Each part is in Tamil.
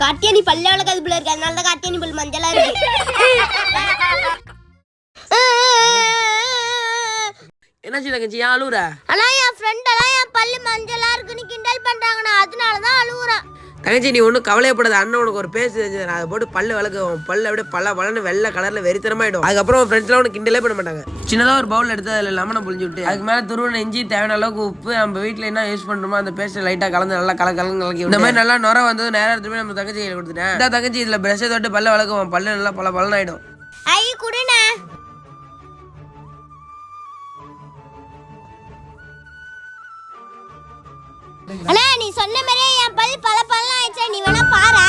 கார்த்தியானி பல்ல வளர்க்காது போல இருக்கு, அதனால தான் கார்த்தியானி பல் மஞ்சளா இருக்கு. என்னாச்சு தங்கச்சி ஏன் அழுவுற? ஆனா என் ஃப்ரெண்ட் எல்லாம் என் பல்லு மஞ்சளா இருக்குன்னு கிண்டல் பண்றாங்கண்ணா, அதனாலதான் அழுவுறேன். தங்கச்சி நீ ஒன்றும் கவலையப்படாத, அண்ணன் உனக்கு ஒரு பேசு செஞ்சு நான் அதை போட்டு பல்லு விளக்குவோம். பல்லு அப்படியே பல்லன்னு வெள்ளை கலரில் வெறித்தனமாயிடும். அதுக்கப்புறம் உன் ஃப்ரெண்ட்ஸ்லாம் உனக்கு கிண்டலே பண்ண மாட்டாங்க. சின்னதாக ஒரு பவுல் எடுத்து அதில் லெமனை புழிஞ்சு விட்டு அதுக்கு மேலே துருவன இஞ்சி தேவையான அளவுக்கு உப்பு நம்ம வீட்டில் என்ன யூஸ் பண்ணுறோமோ அந்த பேஸ்ட்டை லைட்டாக கலந்து நல்லா கலக்கி இந்த மாதிரி நல்லா நுர வந்தது நேரம் எடுத்து போய் நம்ம தங்கச்சி கையில் கொடுத்துட்டேன். இந்த தங்கச்சி இதில் ப்ரெஷ்ஷை தொட்டு பல்ல விளக்குவோம், பல்லு நல்லா பலன்னு ஆகிடும். ஐ குடுண்ணா. அண்ணா நீ சொன்ன மாதிரியே என் பல் பல ஆயிடுச்சா, நீ வேணா பாரா.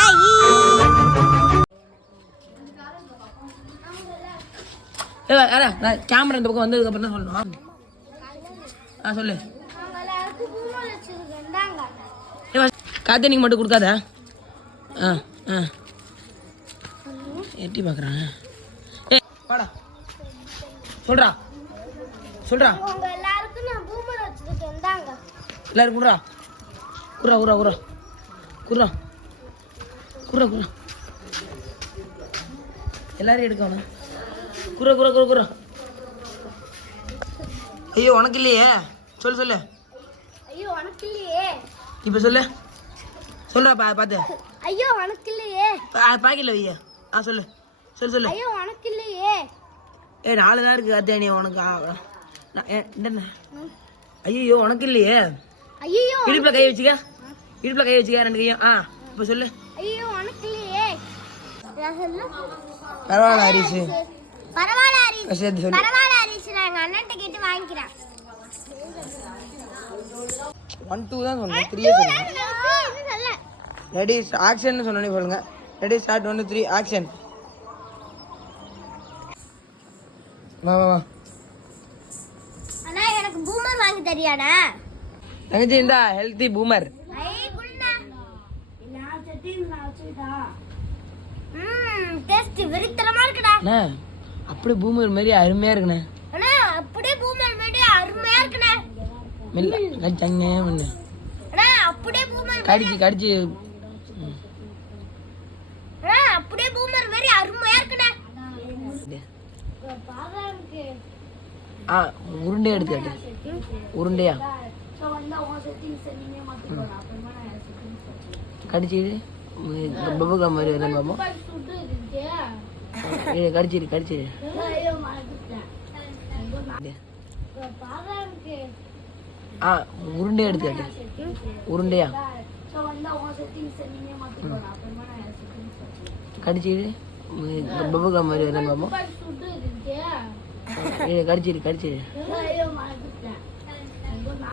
கேமரா இந்த பக்கம் வந்ததுக்கு அப்புறம் தான் சொல்லணும். சொல்லு. கார்த்தினிக்கு மட்டும் கொடுக்காத. எட்டி பார்க்குறான். ஏ வாடா சொல்றா எல்லாரும் குடுறா எல்லாரும் எடுக்கணும். குற ஐயோ உனக்கு இல்லையே, சொல்லு. ஐயோ உனக்கு இல்லையே, இப்ப சொல்றா பாத்து. ஐயோ உனக்கு இல்லையே, பாக்கல வையா. சொல்லு. ஐயோ உனக்கு இல்லையே. 4 தான் இருக்கு அத்தியானி உனக்கு. ஐயோ உனக்கு இல்லையே. ஐயோ இடுப்புல கை வச்சுக்க 2 கையும். இப்ப சொல்லு. ஐயோ உனக்கு இல்லையே. பரவாயில்ல ஹரிஷ், பரவாயில்ல ஹரிஷ், நான் எங்க அண்ணன்ட்ட கேட்டு வாங்கிக்கிறேன். 1 2 தான் சொன்னேன், 3 சொன்னேன். ரெடி ஆக்ஷன் சொன்னே சொல்லுங்க. Ready start 1 2 3 action. வா அண்ணா எனக்கு பூமர் வாங்கி தரியாடா? தங்கச்சி இந்தா ஹெல்தி பூமர். டேஸ்ட் வெறித்தனமா இருக்குடா. அண்ணா அப்படியே பூமர் மாதிரி அருமையா இருக்குண்ணே. அண்ணா அப்படியே பூமர் மாதிரி அருமையா இருக்குண்ணே. மெல்ல கடிச்சாங்க பண்ணு. அண்ணா அப்படியே பூமர் கடிச்சு அண்ணா அப்படியே பூமர் மாதிரி அருமையா இருக்குண்ணே. உருண்டை எடுத்து உருண்டையா கடிச்சு பபுகா மாதிரி வரேன் பாபு. கடிச்சிரு உருண்டை எடுத்து உருண்டையா கடிச்சு பபுகா மாதிரி வரேன் பாபு. கடிச்சிரு